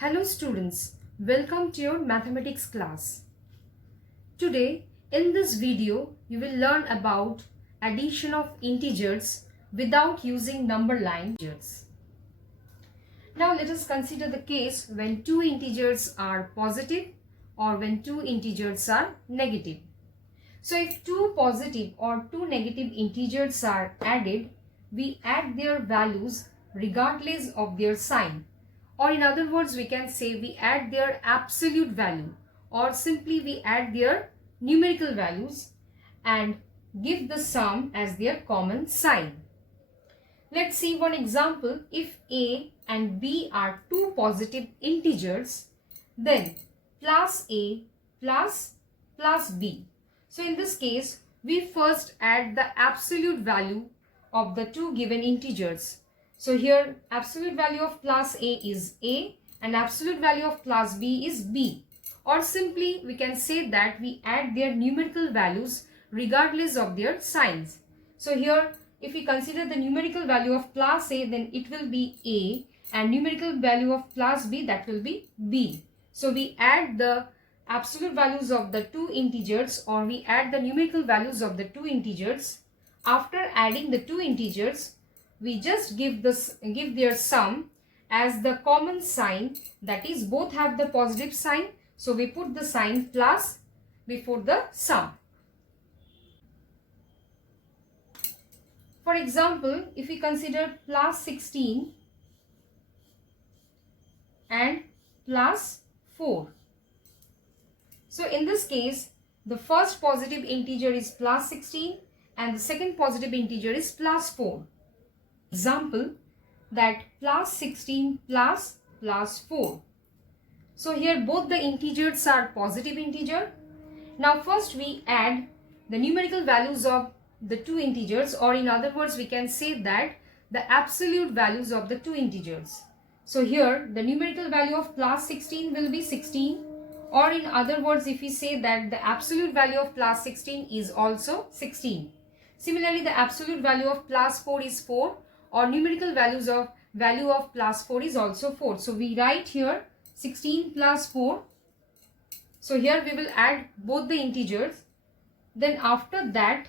Hello students, welcome to your mathematics class. Today in this video you will learn about addition of integers without using number line integers. Now let us consider the case when two integers are positive or when two integers are negative. So if two positive or two negative integers are added, we add their values regardless of their sign. Or in other words, we can say we add their absolute value, or simply we add their numerical values and give the sum as their common sign. Let's see one example. If a and b are two positive integers, then plus a plus b. So in this case, we first add the absolute value of the two given integers. So here absolute value of plus a is a and absolute value of plus b is b. Or simply we can say that we add their numerical values regardless of their signs. So here if we consider the numerical value of plus a, then it will be a, and numerical value of plus b, that will be b. So we add the absolute values of the two integers, or we add the numerical values of the two integers. After adding the two integers, we just give their sum as the common sign, that is both have the positive sign, so we put the sign plus before the sum. For example, if we consider plus 16 and plus 4. So in this case, the first positive integer is plus 16 and the second positive integer is plus 4. Example, that plus 16 plus 4. So here both the integers are positive integer. Now first we add the numerical values of the two integers, or in other words we can say that the absolute values of the two integers. So here the numerical value of plus 16 will be 16, or in other words if we say that the absolute value of plus 16 is also 16. Similarly, the absolute value of plus 4 is 4, or numerical value of plus 4 is also 4. So we write here 16 plus 4. So here we will add both the integers. Then after that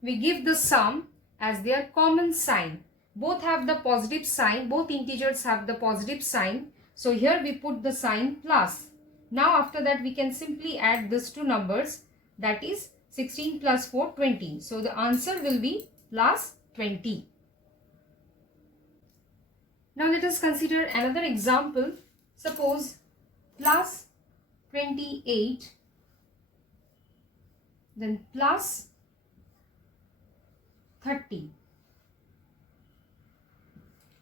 we give the sum as their common sign. Both have the positive sign, both integers have the positive sign. So here we put the sign plus. Now after that we can simply add these two numbers, that is 16 plus 4, 20. So the answer will be plus 20. Now let us consider another example. Suppose plus 28 then plus 30.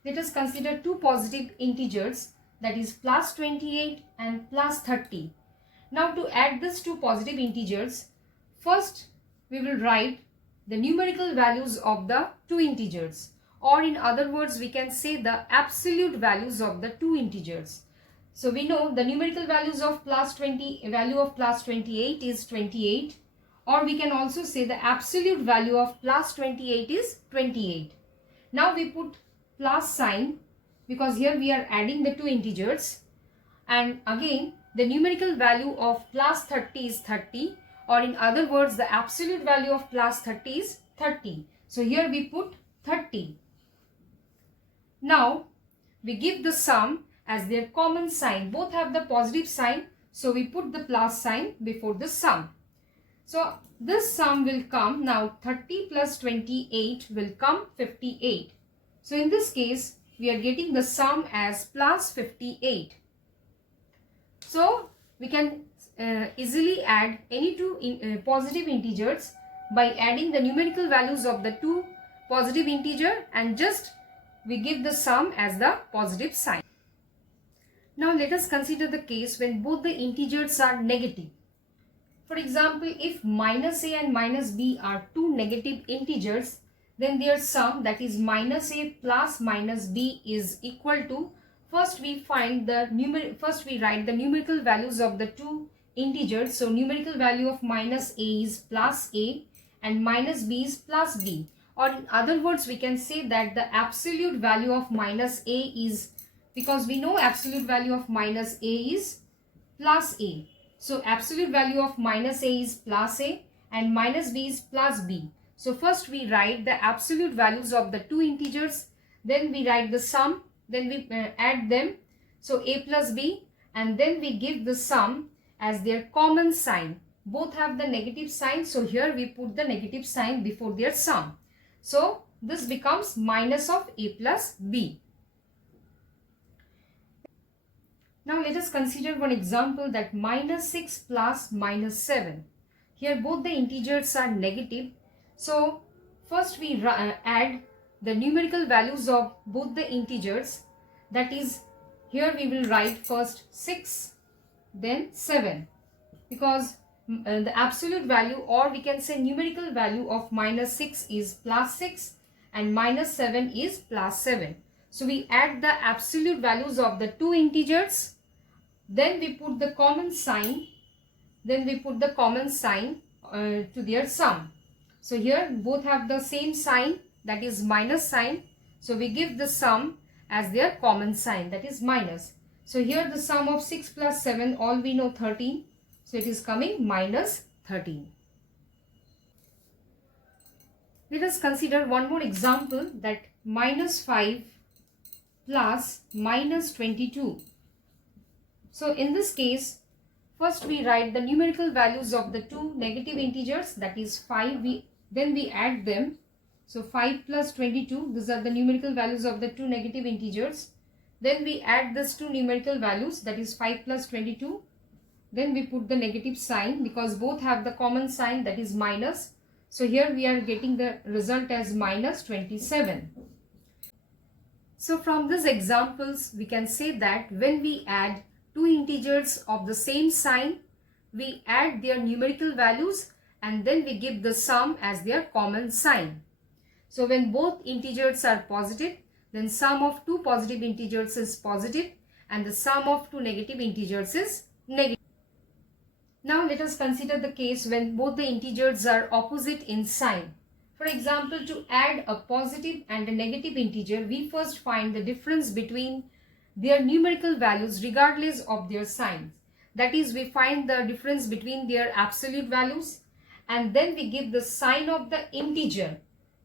Let us consider two positive integers, that is plus 28 and plus 30. Now to add these two positive integers, first we will write the numerical values of the two integers, or in other words we can say the absolute values of the two integers. So we know the numerical values of plus 28 is 28, or we can also say the absolute value of plus 28 is 28. Now we put plus sign because here we are adding the two integers, and again the numerical value of plus 30 is 30, or in other words the absolute value of plus 30 is 30. So here we put 30. Now we give the sum as their common sign. Both have the positive sign, so we put the plus sign before the sum. So this sum will come, now 30 plus 28 will come 58. So in this case we are getting the sum as plus 58. So we can easily add any two positive integers by adding the numerical values of the two positive integer, and just we give the sum as the positive sign. Now let us consider the case when both the integers are negative. For example, if minus a and minus b are two negative integers, then their sum, that is minus a plus minus b, is equal to, first we write the numerical values of the two integers. So numerical value of minus a is plus a and minus b is plus b, or in other words we can say that the absolute value of minus a is because we know absolute value of minus a is plus a. So absolute value of minus a is plus a and minus b is plus b. So first we write the absolute values of the two integers, then we write the sum, then we add them. So a plus b, and then we give the sum as their common sign. Both have the negative sign, so here we put the negative sign before their sum. So this becomes minus of a plus b. Now let us consider one example, that minus 6 plus minus 7. Here both the integers are negative. So first we add the numerical values of both the integers. That is, here we will write first 6, then 7. Because the absolute value, or we can say numerical value of minus 6 is plus 6 and minus 7 is plus 7. So we add the absolute values of the two integers. Then we put the common sign. To their sum. So here both have the same sign, that is minus sign. So we give the sum as their common sign, that is minus. So here the sum of 6 plus 7, all we know 13. So it is coming minus 13. Let us consider one more example, that minus 5 plus minus 22. So in this case, first we write the numerical values of the two negative integers, that is 5, then we add them. So 5 plus 22, these are the numerical values of the two negative integers. Then we add these two numerical values, that is 5 plus 22. Then we put the negative sign because both have the common sign, that is minus. So here we are getting the result as minus 27. So from these examples, we can say that when we add two integers of the same sign, we add their numerical values and then we give the sum as their common sign. So when both integers are positive, then sum of two positive integers is positive and the sum of two negative integers is negative. Now let us consider the case when both the integers are opposite in sign. For example, to add a positive and a negative integer, we first find the difference between their numerical values regardless of their signs. That is, we find the difference between their absolute values and then we give the sign of the integer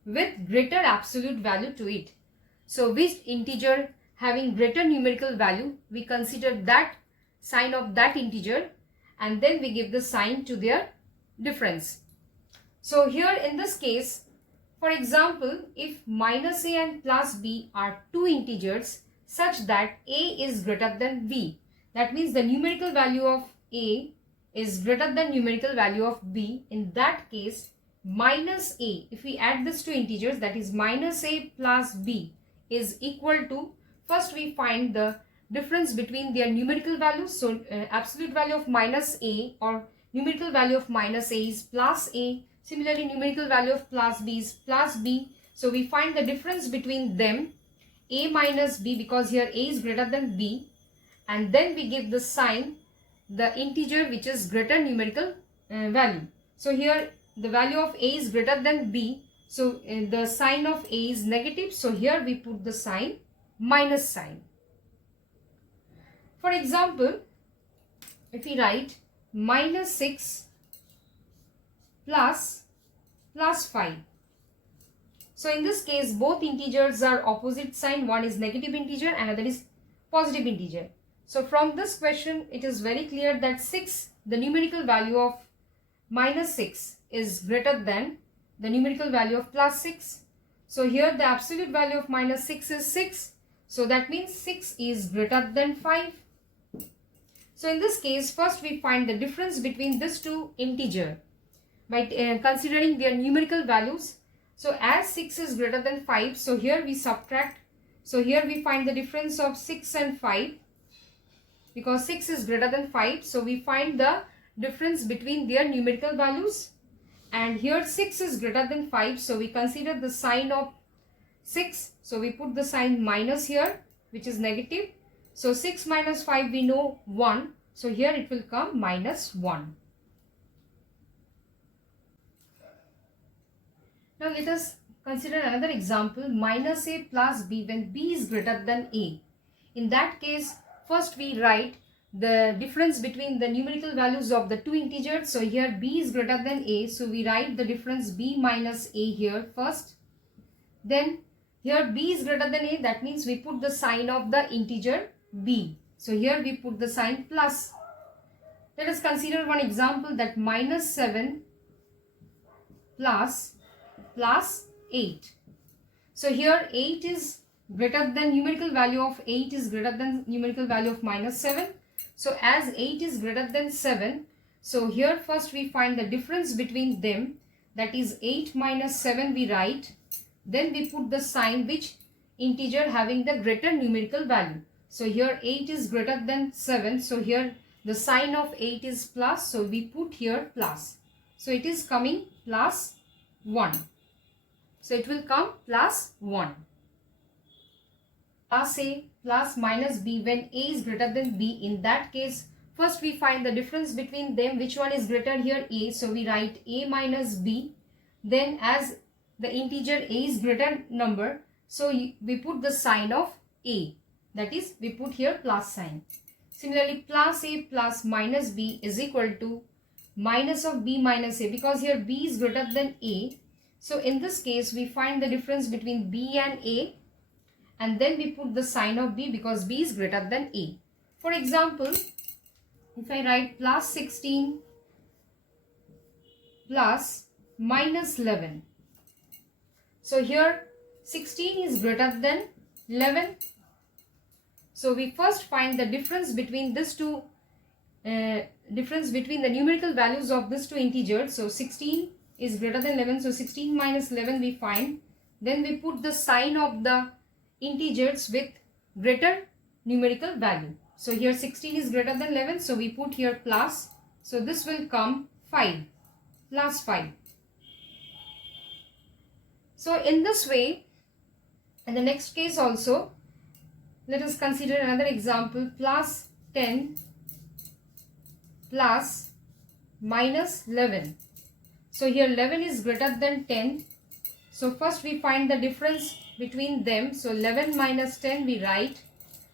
with greater absolute value to it. So which integer having greater numerical value, we consider that sign of that integer and then we give the sign to their difference. So here in this case, for example, if minus a and plus b are two integers such that a is greater than b, that means the numerical value of a is greater than numerical value of b. In that case, minus a, if we add these two integers, that is minus a plus b is equal to, first we find the difference between their numerical values. So absolute value of minus a or numerical value of minus a is plus a. Similarly, numerical value of plus b is plus b. So we find the difference between them, a minus b, because here a is greater than b, and then we give the sign, the integer which is greater numerical value. So here the value of a is greater than b, so the sign of a is negative, so here we put the sign minus sign. For example, if we write minus 6 plus 5. So in this case, both integers are opposite sign. One is negative integer, another is positive integer. So from this question, it is very clear that 6, the numerical value of minus 6 is greater than the numerical value of plus 6. So here the absolute value of minus 6 is 6. So that means 6 is greater than 5. So in this case, first we find the difference between these two integers by considering their numerical values. So as 6 is greater than 5, so here we subtract. So here we find the difference of 6 and 5 because 6 is greater than 5. So we find the difference between their numerical values, and here 6 is greater than 5. So we consider the sign of 6. So we put the sign minus here, which is negative. So 6 minus 5 we know 1. So here it will come minus 1. Now let us consider another example, minus a plus b when b is greater than a. In that case, first we write the difference between the numerical values of the two integers. So here b is greater than a, so we write the difference b minus a here first. Then here b is greater than a, that means we put the sign of the integer b. So here we put the sign plus. Let us consider one example, that minus 7 plus 8. So here 8 is greater than numerical value of 8 is greater than numerical value of minus 7. So as 8 is greater than 7, so here first we find the difference between them, that is 8 minus 7 we write. Then we put the sign which integer having the greater numerical value. So here 8 is greater than 7, so here the sign of 8 is plus, so we put here plus. So it is coming plus 1. So it will come plus 1. Plus a plus minus b when a is greater than b. In that case, first we find the difference between them, which one is greater here, a. So we write a minus b. Then as the integer a is greater number, so we put the sign of a. That is, we put here plus sign. Similarly, plus a plus minus b is equal to minus of b minus a, because here b is greater than a. So in this case, we find the difference between b and a, and then we put the sign of b because b is greater than a. For example, if I write plus 16 plus minus 11. So here 16 is greater than 11. So we first find the difference between these two, difference between the numerical values of these two integers. So 16 is greater than 11. So 16 minus 11 we find. Then we put the sign of the integers with greater numerical value. So here 16 is greater than 11. So we put here plus. So this will come 5, plus 5. So in this way, in the next case also, let us consider another example, plus 10 plus minus 11. So here 11 is greater than 10. So first we find the difference between them. So 11 minus 10 we write,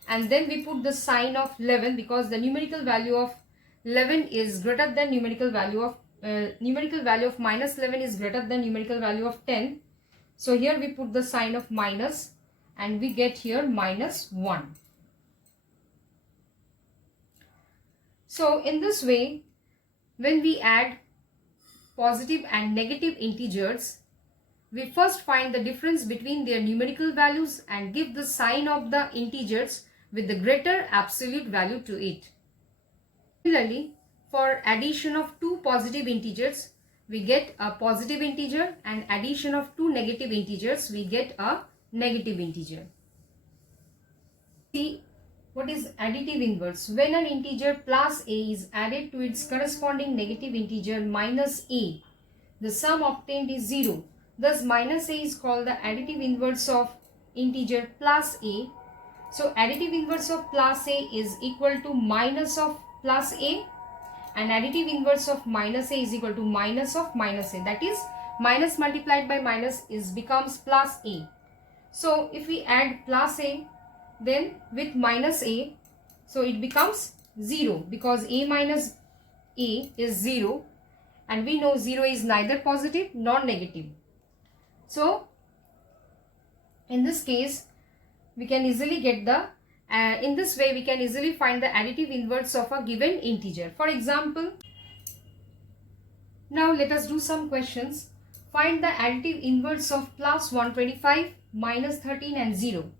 and then we put the sign of 11 because the numerical value of 11 is greater than numerical value of minus 11 is greater than numerical value of 10. So here we put the sign of minus and we get here minus 1. So in this way, when we add positive and negative integers, we first find the difference between their numerical values and give the sign of the integers with the greater absolute value to it. Similarly, for addition of two positive integers, we get a positive integer, and addition of two negative integers, we get a negative integer. See what is additive inverse. When an integer plus a is added to its corresponding negative integer minus a, the sum obtained is 0. Thus minus a is called the additive inverse of integer plus a. So additive inverse of plus a is equal to minus of plus a, and additive inverse of minus a is equal to minus of minus a. That is, minus multiplied by minus becomes plus a. So if we add plus a then with minus a, so it becomes 0 because a minus a is 0, and we know 0 is neither positive nor negative. So in this case we can easily get the in this way we can easily find the additive inverse of a given integer. For example, now let us do some questions. Find the additive inverse of plus 125, minus 13 and 0.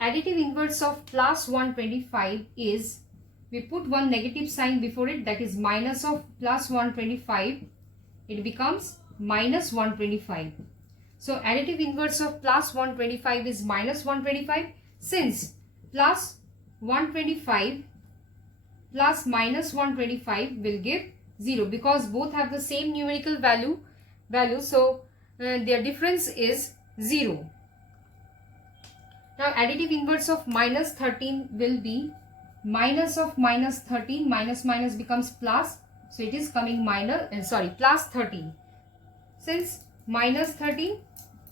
Additive inverse of plus 125 is, we put one negative sign before it, that is minus of plus 125, it becomes minus 125. So additive inverse of plus 125 is minus 125. Since plus 125 plus minus 125 will give 0 because both have the same numerical value, so their difference is 0. Now additive inverse of minus 13 will be minus of minus 13, minus minus becomes plus, so it is coming plus 13. Since minus 13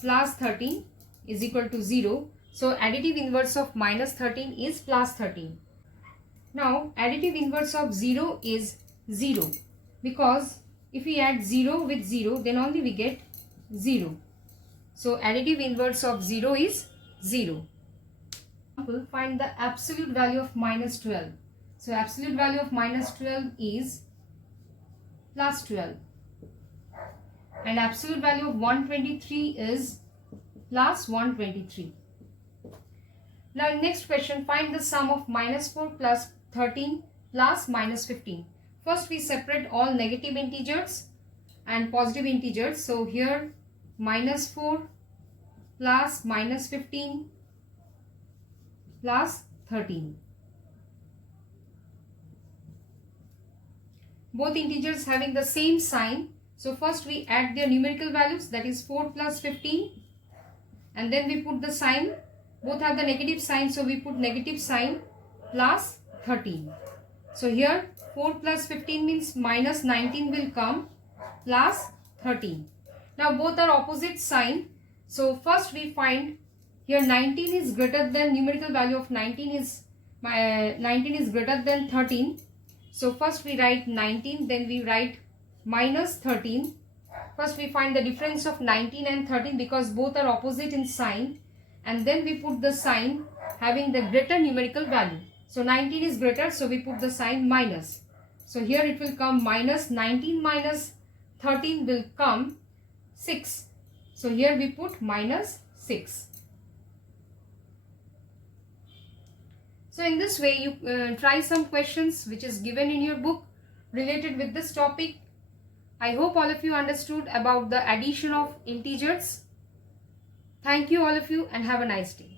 plus 13 is equal to 0, So additive inverse of minus 13 is plus 13. Now additive inverse of 0 is 0, because if we add 0 with 0, then only we get 0. So additive inverse of 0 is 0. Find the absolute value of minus 12. So absolute value of minus 12 is plus 12. And absolute value of 123 is plus 123. Now next question, find the sum of minus 4 plus 13 plus minus 15. First we separate all negative integers and positive integers. So here minus 4 plus minus 15 plus 13. Both integers having the same sign. So first we add their numerical values, that is 4 plus 15, and then we put the sign. Both have the negative sign, so we put negative sign plus 13. So here 4 plus 15 means minus 19 will come plus 13. Now both are opposite sign. So first we find here 19 is greater than, numerical value of 19 is greater than 13. So first we write 19, then we write minus 13. First we find the difference of 19 and 13 because both are opposite in sign, and then we put the sign having the greater numerical value. So 19 is greater, so we put the sign minus. So here it will come minus 19 minus 13 will come 6. So here we put minus 6. So in this way you try some questions which is given in your book related with this topic. I hope all of you understood about the addition of integers. Thank you all of you and have a nice day.